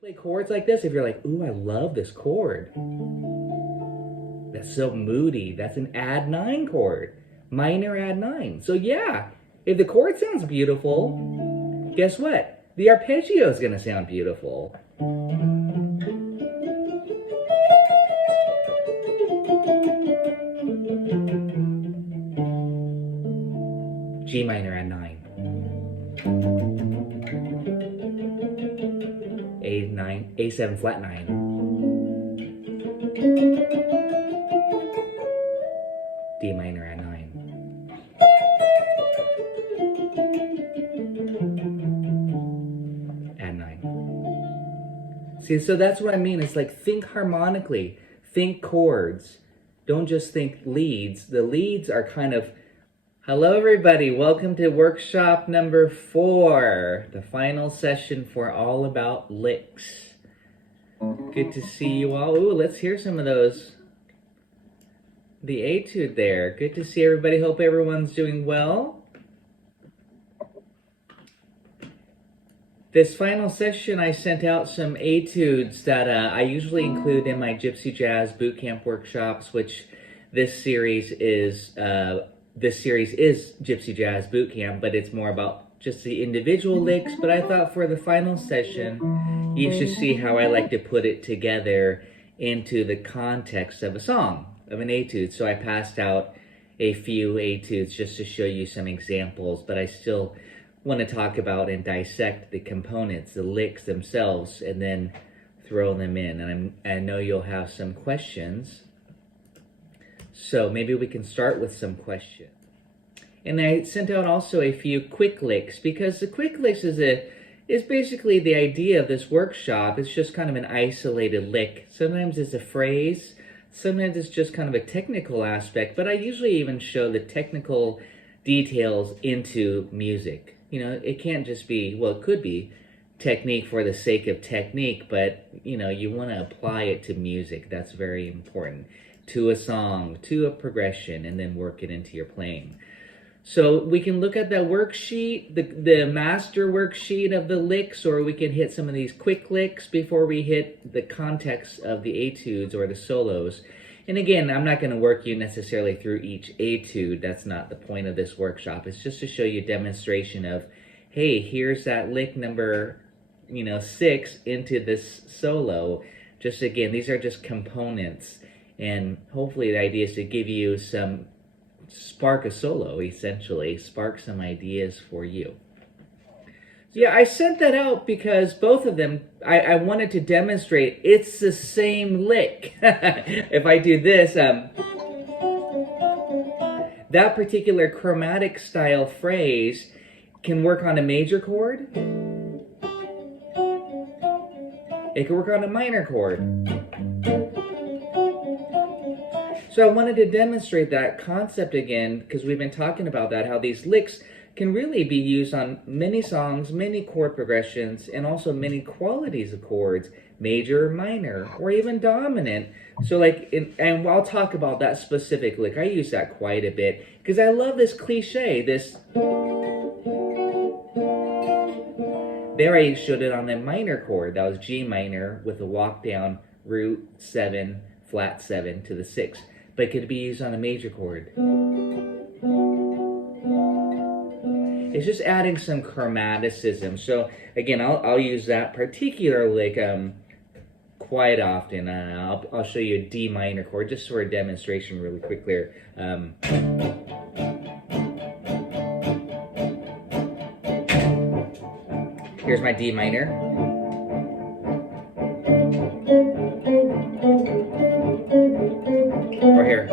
Play chords like this, if you're like, ooh, I love this chord. That's so moody. That's an add 9 chord. Minor add 9. So yeah, if the chord sounds beautiful, guess what? The arpeggio is going to sound beautiful. G minor add 9. A9, A7 flat 9. D minor add 9. Add 9. See, so that's what I mean. It's like think harmonically, think chords. Don't just think leads. The leads are kind of, hello everybody, welcome to workshop number 4, the final session for All About Licks. Good to see you all. Ooh, let's hear some of those. The etude there. Good to see everybody. Hope everyone's doing well. This final session, I sent out some etudes that I usually include in my Gypsy Jazz Bootcamp workshops, which this series is Gypsy Jazz Bootcamp, but it's more about just the individual licks. But I thought for the final session, you should see how I like to put it together into the context of a song, of an etude. So I passed out a few etudes just to show you some examples, but I still want to talk about and dissect the components, the licks themselves, and then throw them in. And I know you'll have some questions. So maybe we can start with some questions. And I sent out also a few quick licks, because the quick licks is basically the idea of this workshop. It's just kind of an isolated lick. Sometimes it's a phrase, sometimes it's just kind of a technical aspect, but I usually even show the technical details into music. You know, it can't just be, well, it could be technique for the sake of technique, but, you know, you want to apply it to music. That's very important. To a song, to a progression, and then work it into your playing. So we can look at that worksheet, the master worksheet of the licks, or we can hit some of these quick licks before we hit the context of the etudes or the solos. And again, I'm not going to work you necessarily through each etude. That's not the point of this workshop. It's just to show you a demonstration of, hey, here's that lick number, 6 into this solo. Just again, these are just components. And hopefully the idea is to give you spark a solo, essentially, spark some ideas for you. Yeah, I sent that out because both of them, I wanted to demonstrate it's the same lick. If I do this, that particular chromatic style phrase can work on a major chord. It can work on a minor chord. So I wanted to demonstrate that concept again, because we've been talking about that, how these licks can really be used on many songs, many chord progressions, and also many qualities of chords, major, minor, or even dominant. So and I'll talk about that specific lick. I use that quite a bit, because I love this cliche, this... There I showed it on a minor chord. That was G minor with a walk down, root 7, flat 7 to the 6. But it could be used on a major chord. It's just adding some chromaticism. So again, I'll use that particular lick quite often. I'll show you a D minor chord just for a demonstration really quick there. Here's my D minor. Or here.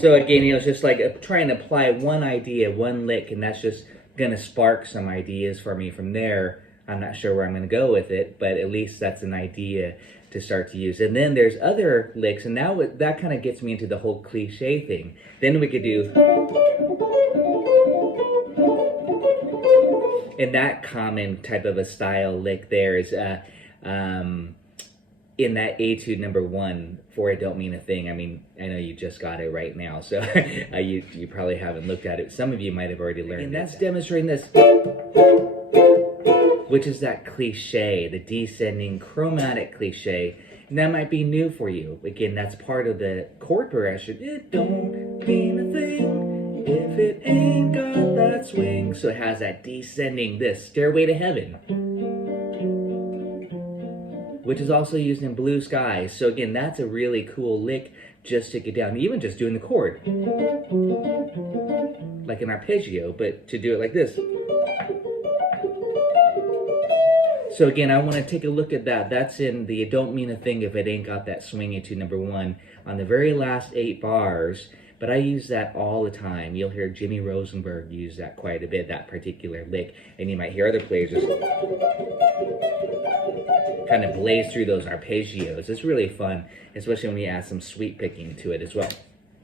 So again, it's just like trying to apply one idea, one lick, and that's just going to spark some ideas for me from there. I'm not sure where I'm going to go with it, but at least that's an idea to start to use. And then there's other licks, and now that kind of gets me into the whole cliche thing. Then we could do... And that common type of a style lick there is in that etude number 1 for It Don't Mean a Thing. I mean, I know you just got it right now, so you probably haven't looked at it. Some of you might have already learned it. And that's demonstrating this, which is that cliche, the descending chromatic cliche. And that might be new for you. Again, that's part of the chord progression. It don't mean a thing if it ain't got that swing. So it has that descending, this Stairway to Heaven, which is also used in Blue Skies. So again, that's a really cool lick just to get down, even just doing the chord, like an arpeggio, but to do it like this. So again, I want to take a look at that. That's in the It Don't Mean a Thing If It Ain't Got That Swing etude number 1 on the very last 8 bars. But I use that all the time. You'll hear Jimmy Rosenberg use that quite a bit, that particular lick. And you might hear other players just kind of blaze through those arpeggios. It's really fun, especially when you add some sweep picking to it as well.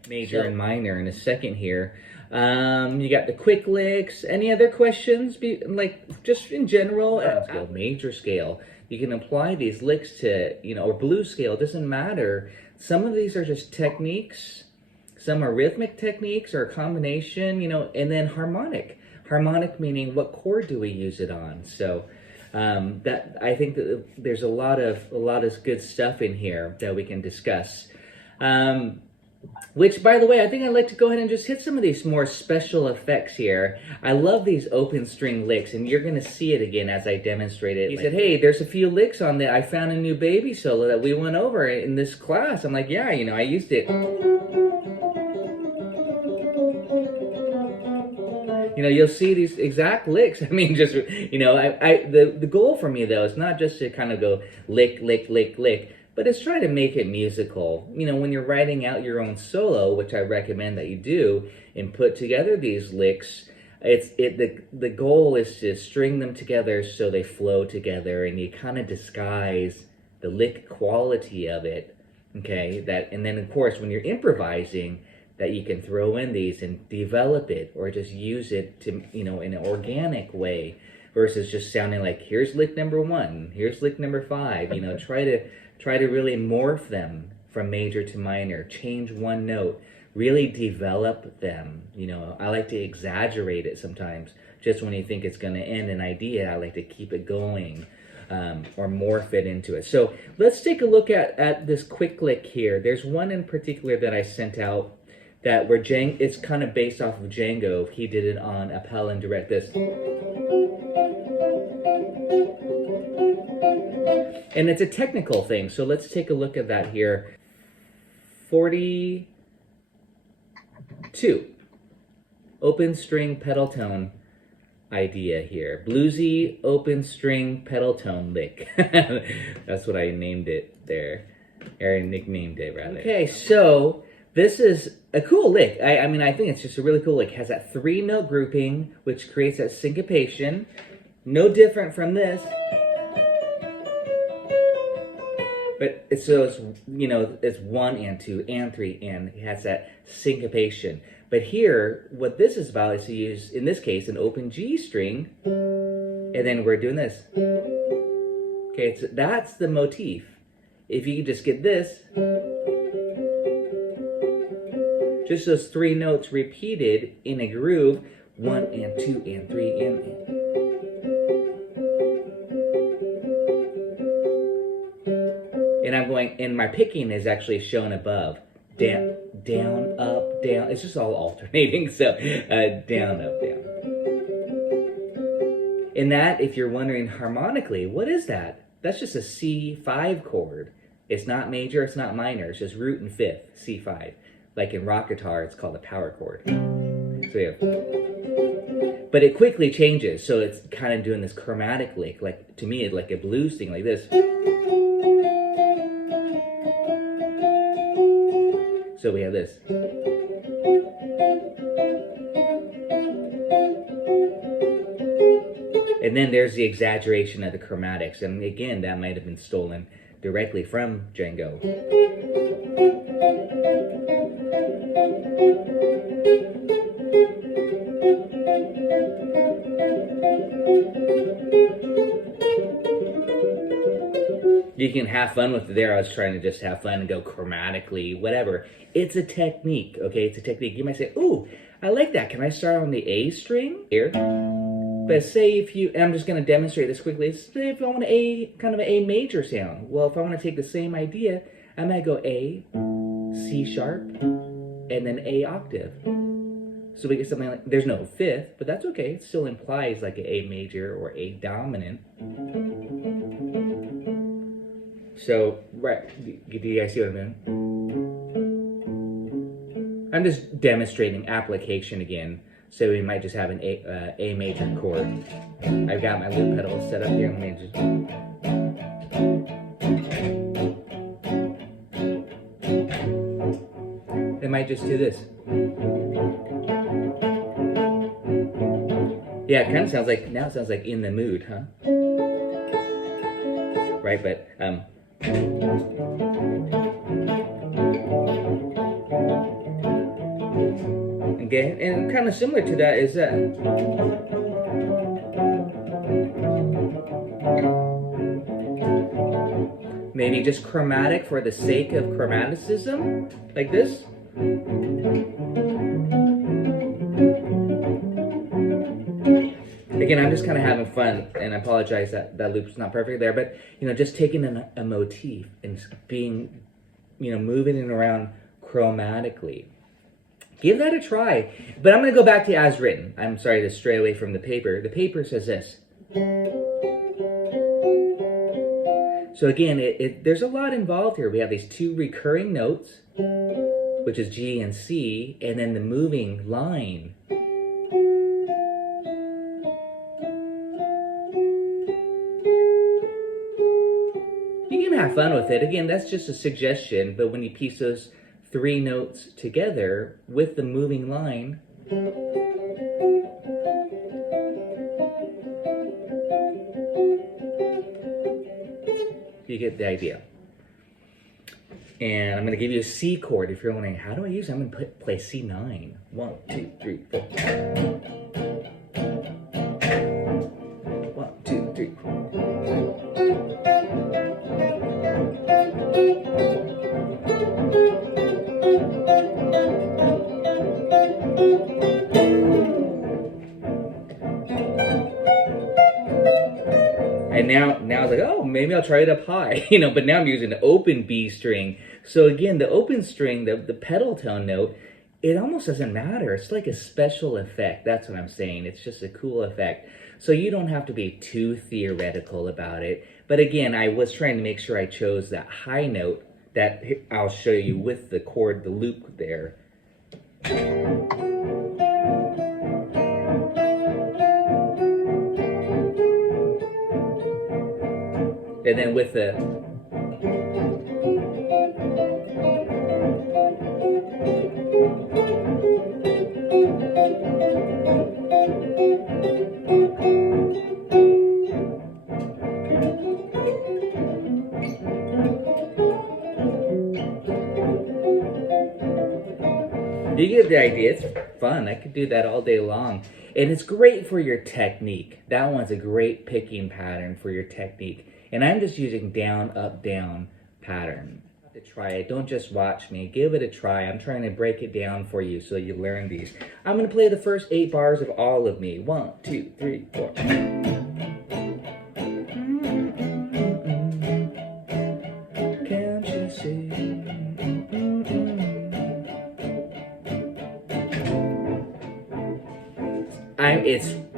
Major and minor in a second here. You got the quick licks. Any other questions? Like just in general, major scale. You can apply these licks to, or blues scale. It doesn't matter. Some of these are just techniques. Some are rhythmic techniques or a combination, and then harmonic. Harmonic meaning what chord do we use it on? So that I think that there's a lot of good stuff in here that we can discuss. Which, by the way, I think I'd like to go ahead and just hit some of these more special effects here. I love these open string licks, and you're going to see it again as I demonstrate it. He said, hey, there's a few licks on that. I found a new baby solo that we went over in this class. I'm like, yeah, I used it. You'll see these exact licks. I mean, just, the goal for me, though, is not just to kind of go lick, lick, lick, lick, but it's try to make it musical. When you're writing out your own solo, which I recommend that you do, and put together these licks, the goal is to string them together so they flow together, and you kind of disguise the lick quality of it, okay? And then, of course, when you're improvising, that you can throw in these and develop it, or just use it to, in an organic way, versus just sounding like, here's lick number 1, here's lick number 5. Try to really morph them from major to minor, change one note, really develop them. I like to exaggerate it sometimes. Just when you think it's going to end an idea, I like to keep it going, or morph it into it. So let's take a look at this quick lick here. There's one in particular that I sent out that it's kind of based off of Django. He did it on Appel and Direct this. And it's a technical thing, so let's take a look at that here. 42. Open string pedal tone idea here. Bluesy open string pedal tone lick. That's what I named it there. Or nicknamed it, rather. Okay, so this is a cool lick. I mean, I think it's just a really cool lick. It has that 3-note grouping, which creates that syncopation. No different from this. But it's 1 and 2 and 3 and it has that syncopation. But here, what this is about is to use, in this case, an open G string, and then we're doing this. Okay, so that's the motif. If you could just get this, just those 3 notes repeated in a groove, 1 and 2 and 3 and. And I'm going, and my picking is actually shown above. Down, down, up, down. It's just all alternating, so down, up, down. And that, if you're wondering harmonically, what is that? That's just a C5 chord. It's not major, it's not minor. It's just root and fifth, C5. Like in rock guitar, it's called a power chord. So you have, but it quickly changes, so it's kind of doing this chromatic lick, like to me, it's like a blues thing, like this. So we have this. And then there's the exaggeration of the chromatics. And again, that might have been stolen directly from Django. You can have fun with it there. I was trying to just have fun and go chromatically, whatever. It's a technique, okay? It's a technique. You might say, ooh, I like that. Can I start on the A string here? But say if you, and I'm just going to demonstrate this quickly. Say if I want kind of an A major sound. Well, if I want to take the same idea, I might go A, C sharp, and then A octave. So we get something like, there's no fifth, but that's okay. It still implies like an A major or A dominant. So, right, do you guys see what I mean? I'm just demonstrating application again. So we might just have an A major chord. I've got my loop pedal set up here. Let me just... It might just do this. Yeah, it kind of sounds like, now it sounds like In the Mood, huh? Right, but, okay, and kind of similar to that is maybe just chromatic for the sake of chromaticism, like this. Again, I'm just kind of having fun, and I apologize that that loop's not perfect there, but, you know, just taking a motif and being, you know, moving it around chromatically. Give that a try. But I'm going to go back to as written. I'm sorry to stray away from the paper. The paper says this. So again, there's a lot involved here. We have these two recurring notes, which is G and C, and then the moving line. You can have fun with it. Again, that's just a suggestion, but when you piece those three notes together with the moving line, you get the idea. And I'm going to give you a C chord. If you're wondering, how do I use it? I'm going to play C9. 1, 2, 3, 4. 1, 2, 3. And now I was like, oh, maybe I'll try it up high, you know, but now I'm using the open B string. So again, the open string, the pedal tone note, it almost doesn't matter. It's like a special effect. That's what I'm saying. It's just a cool effect. So you don't have to be too theoretical about it. But again, I was trying to make sure I chose that high note that I'll show you with the chord, the loop there. And then with the you get the idea. It's fun. I could do that all day long. And it's great for your technique. That one's a great picking pattern for your technique. And I'm just using down, up, down pattern. To try it. Don't just watch me. Give it a try. I'm trying to break it down for you so you learn these. I'm going to play the first 8 bars of All of Me. 1, 2, 3, 4. Can't you see?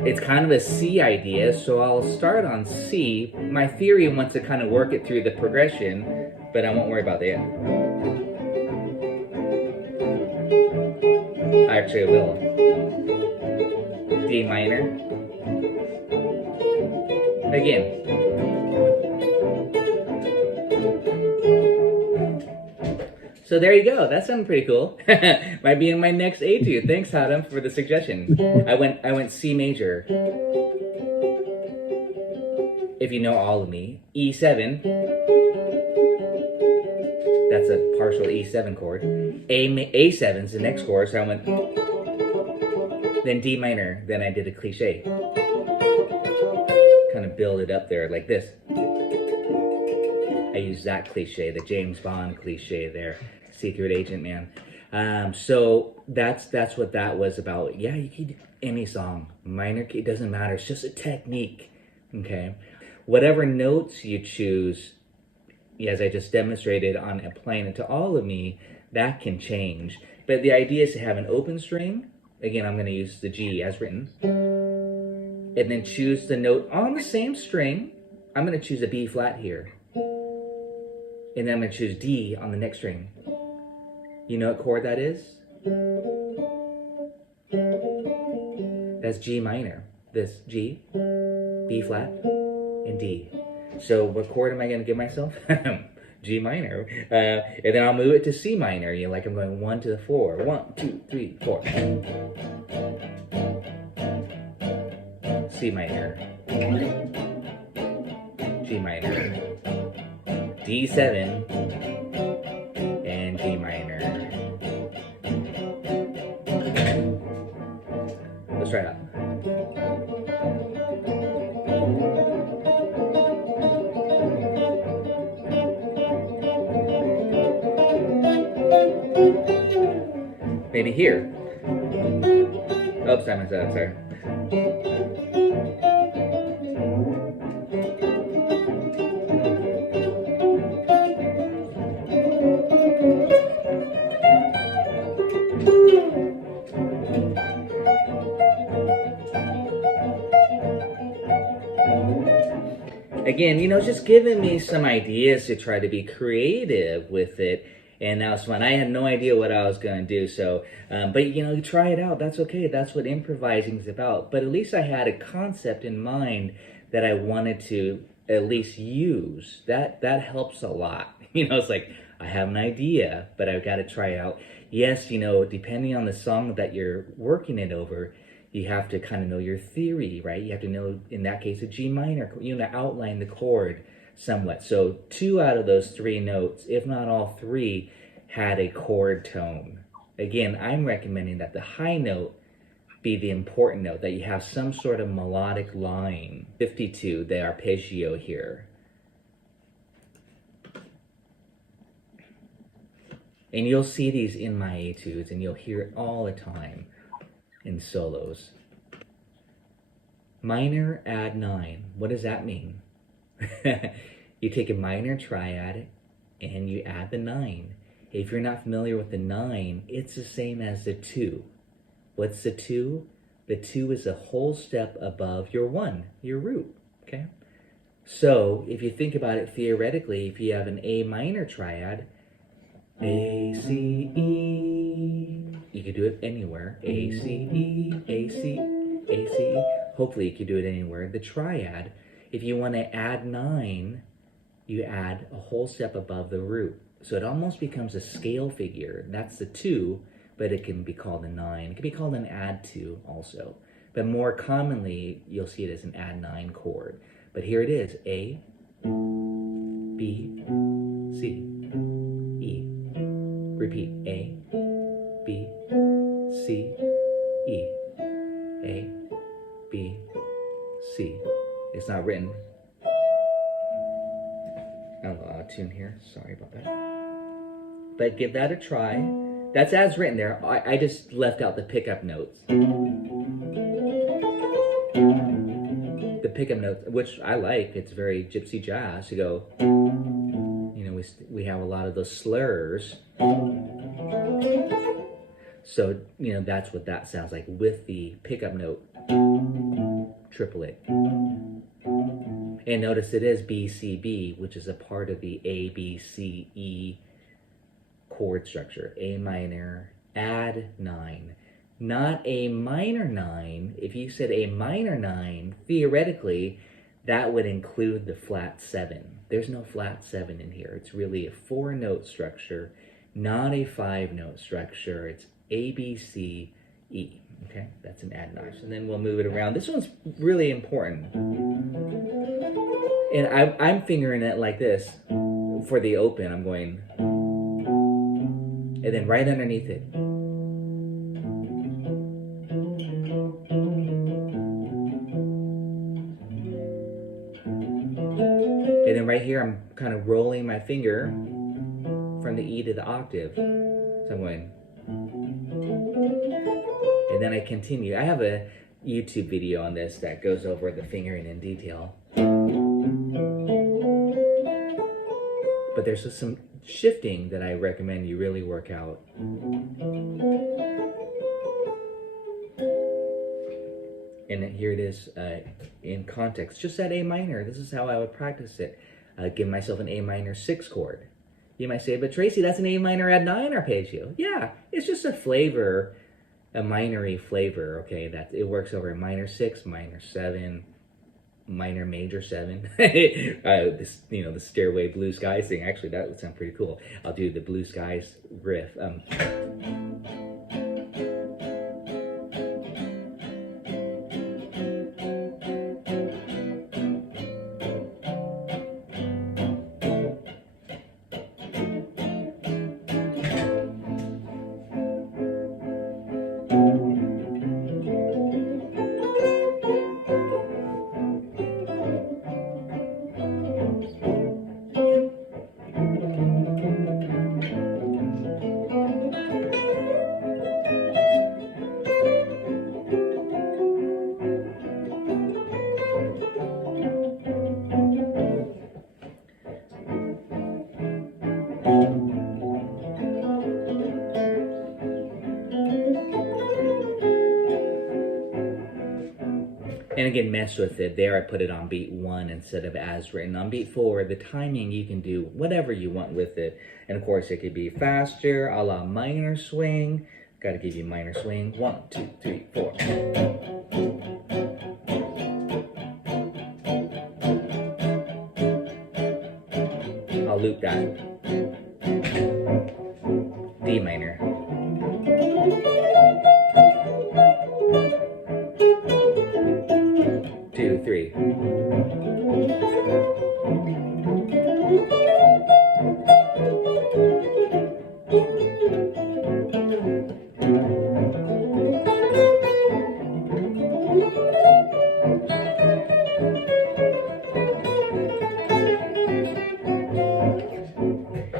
It's kind of a C idea, so I'll start on C. My theory wants to kind of work it through the progression, but I won't worry about that. Actually, I will. D minor. Again. So there you go. That sounded pretty cool. Might be in my next etude. Thanks, Adam, for the suggestion. I went C major. If you know All of Me, E7. That's a partial E7 chord. A7 is the next chord, so I went. Then D minor. Then I did a cliche. Kind of build it up there like this. I use that cliche, the James Bond cliche there, secret agent man. So that's what that was about. Yeah, you can do any song, minor key, it doesn't matter. It's just a technique, okay? Whatever notes you choose, as I just demonstrated on applying it to all of me, that can change. But the idea is to have an open string. Again, I'm going to use the G as written. And then choose the note on the same string. I'm going to choose a B flat here. And then I'm going to choose D on the next string. You know what chord that is? That's G minor. This G, B flat, and D. So what chord am I going to give myself? G minor. And then I'll move it to C minor. You know, like I'm going 1 to the 4. 1, 2, 3, 4. C minor. G minor. D7. And G minor. Let's try it out. Maybe here. Oops, I messed up, sorry. Again, you know, just giving me some ideas to try to be creative with it. And that was fun. I had no idea what I was going to do. So, but you know, you try it out. That's okay. That's what improvising is about. But at least I had a concept in mind that I wanted to at least use. That helps a lot. You know, it's like I have an idea, but I've got to try it out. Yes, you know, depending on the song that you're working it over, you have to kind of know your theory, right? You have to know, in that case, a G minor. You know, outline the chord somewhat. So 2 out of those 3 notes, if not all 3, had a chord tone. Again, I'm recommending that the high note be the important note, that you have some sort of melodic line. 52, the arpeggio here. And you'll see these in my etudes, and you'll hear it all the time in solos. Minor, add 9. What does that mean? You take a minor triad and you add the 9. If you're not familiar with the 9, it's the same as the 2. What's the 2? The 2 is a whole step above your 1, your root, okay? So if you think about it theoretically, if you have an A minor triad, A, C, E, you could do it anywhere. A, C, E, A, C, A, C, E. Hopefully you could do it anywhere. The triad, if you want to add 9, you add a whole step above the root. So it almost becomes a scale figure. That's the 2, but it can be called a 9. It can be called an add 2 also. But more commonly, you'll see it as an add 9 chord. But here it is, A, B, C, E. Repeat, A, B, C, E. A, B, C. It's not written. I'll tune here, sorry about that. But give that a try. That's as written there. I just left out the pickup notes. The pickup notes, which I like, it's very gypsy jazz. You go, you know, we have a lot of those slurs. So, you know, that's what that sounds like with the pickup note triplet. And notice it is B, C, B, which is a part of the A, B, C, E chord structure. A minor, add 9. Not a minor 9. If you said a minor 9, theoretically, that would include the flat 7. There's no flat 7 in here. It's really a 4-note structure, not a 5-note structure. It's A, B, C, E. Okay, that's an add 9. And then we'll move it around. This one's really important. And I'm fingering it like this. For the open, I'm going, and then right underneath it. And then right here, I'm kind of rolling my finger from the E to the octave. So I'm going, and then I continue. I have a YouTube video on this that goes over the fingering in detail. But there's just some shifting that I recommend you really work out. And here it is in context, just at A minor. This is how I would practice it. Give myself an A minor 6 chord. You might say, but Tracy, that's an A minor add 9 arpeggio. Yeah, it's just a flavor, a minor-y flavor, okay? That it works over minor 6, minor 7, minor major 7. This, the Stairway Blue Skies thing, actually that would sound pretty cool. I'll do the Blue Skies riff. And again, mess with it. There I put it on beat 1 instead of as written. On beat 4, the timing, you can do whatever you want with it. And of course, it could be faster, a la minor swing. Got to give you minor swing. 1, 2, 3, 4. I'll loop that. D minor.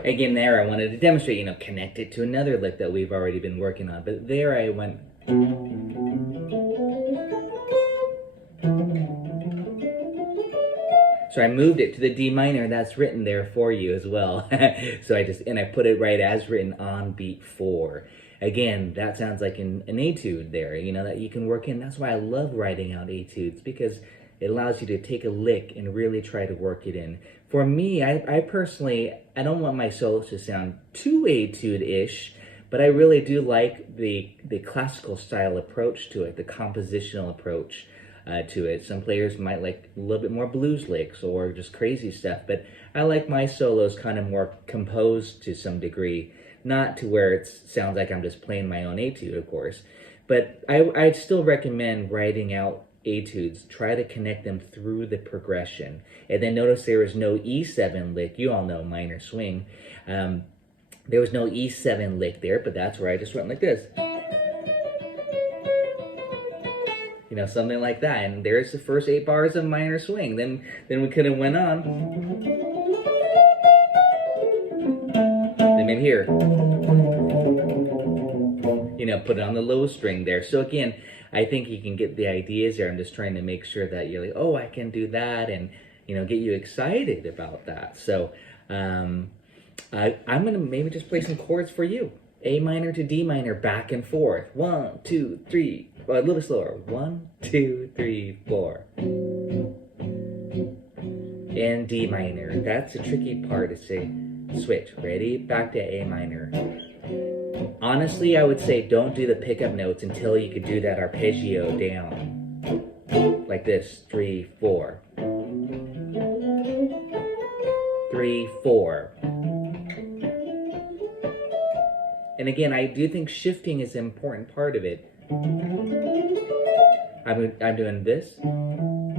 Again, there I wanted to demonstrate, connect it to another lick that we've already been working on. But there I went. So I moved it to the D minor. That's written there for you as well. So I put it right as written on beat 4. Again, that sounds like an etude there, that you can work in. That's why I love writing out etudes, because it allows you to take a lick and really try to work it in. For me, I personally, I don't want my solos to sound too etude-ish, but I really do like the classical style approach to it, the compositional approach to it. Some players might like a little bit more blues licks or just crazy stuff, but I like my solos kind of more composed to some degree, not to where it sounds like I'm just playing my own etude, of course. But I'd still recommend writing out etudes. Try to connect them through the progression. And then notice there was no E7 lick. You all know minor swing. There was no E7 lick there, but that's where I just went like this. Something like that. And there's the first 8 bars of minor swing. Then we could have went on. Then in here. Put it on the low string there. So again, I think you can get the ideas there. I'm just trying to make sure that you're like, oh, I can do that, and get you excited about that. So I'm gonna maybe just play some chords for you. A minor to D minor, back and forth. 1, 2, 3. Well, a little slower. 1, 2, 3, 4. And D minor. That's the tricky part, to say switch. Ready? Back to A minor. Honestly, I would say don't do the pickup notes until you could do that arpeggio down. Like this. 3, 4. 3, 4. And again, I do think shifting is an important part of it. I'm doing this.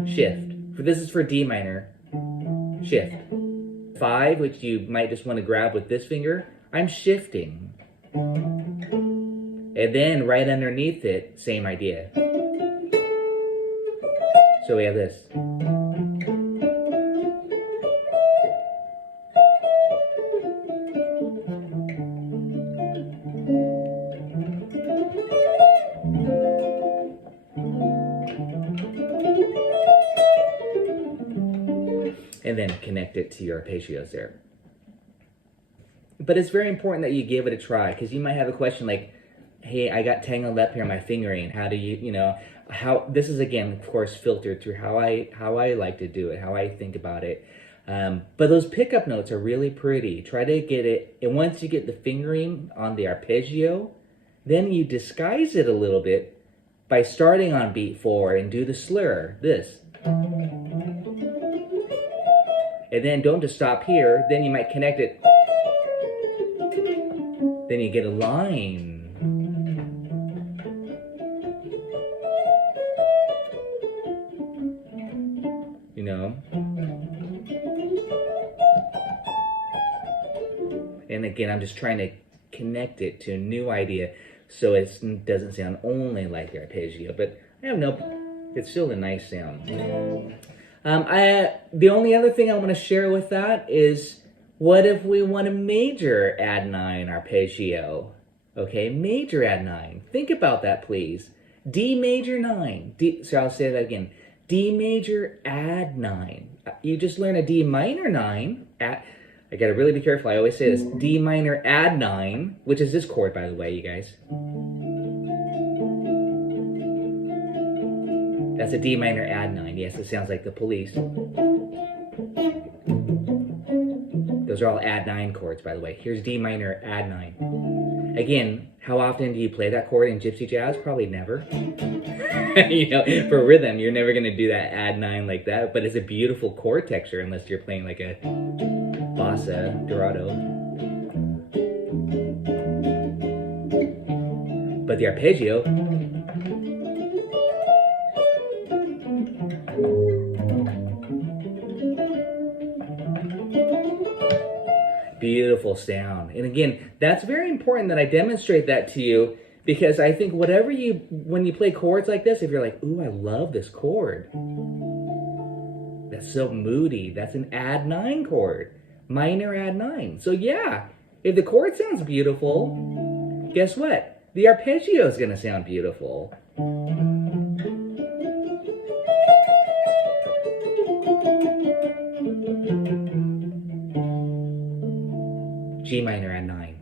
Shift. This is for D minor. Shift. 5, which you might just want to grab with this finger. I'm shifting. And then right underneath it, same idea. So we have this. and then connect it to your arpeggios there. But it's very important that you give it a try, because you might have a question like, hey, I got tangled up here in my fingering. How do you, how, this is again, of course, filtered through how I like to do it, how I think about it. But those pickup notes are really pretty. Try to get it, and once you get the fingering on the arpeggio, then you disguise it a little bit by starting on beat 4 and do the slur, this. And then don't just stop here, then you might connect it. Then you get a line. And again, I'm just trying to connect it to a new idea so it doesn't sound only like the arpeggio, but I have no, it's still a nice sound. The only other thing I want to share with that is, what if we want a major add 9 arpeggio? Okay, major add 9. Think about that, please. D major 9. So I'll say that again. D major add 9. You just learn a D minor 9. I gotta really be careful. I always say this. D minor add 9, which is this chord, by the way, you guys. That's a D minor add 9. Yes, it sounds like the Police. Those are all add 9 chords, by the way. Here's D minor add 9. Again, how often do you play that chord in Gypsy jazz? Probably never. For rhythm, you're never gonna do that add 9 like that, but it's a beautiful chord texture unless you're playing like a bossa dorado. But the arpeggio, beautiful sound. And again, that's very important that I demonstrate that to you, because I think when you play chords like this, if you're like, ooh, I love this chord, that's so moody, that's an add 9 chord, minor add 9. So yeah, if the chord sounds beautiful, guess what? The arpeggio is gonna sound beautiful. G minor add 9.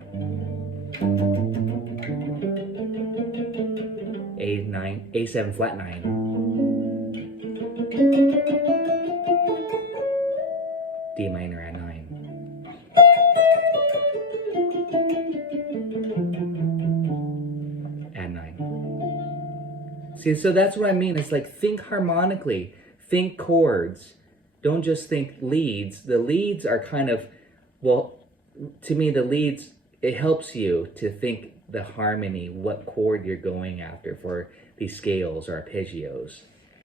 A9, A7 flat 9. D minor add 9. Add 9. See, so that's what I mean. It's like, think harmonically, think chords. Don't just think leads. The leads are kind of, well, to me, the leads, it helps you to think the harmony, what chord you're going after for these scales or arpeggios.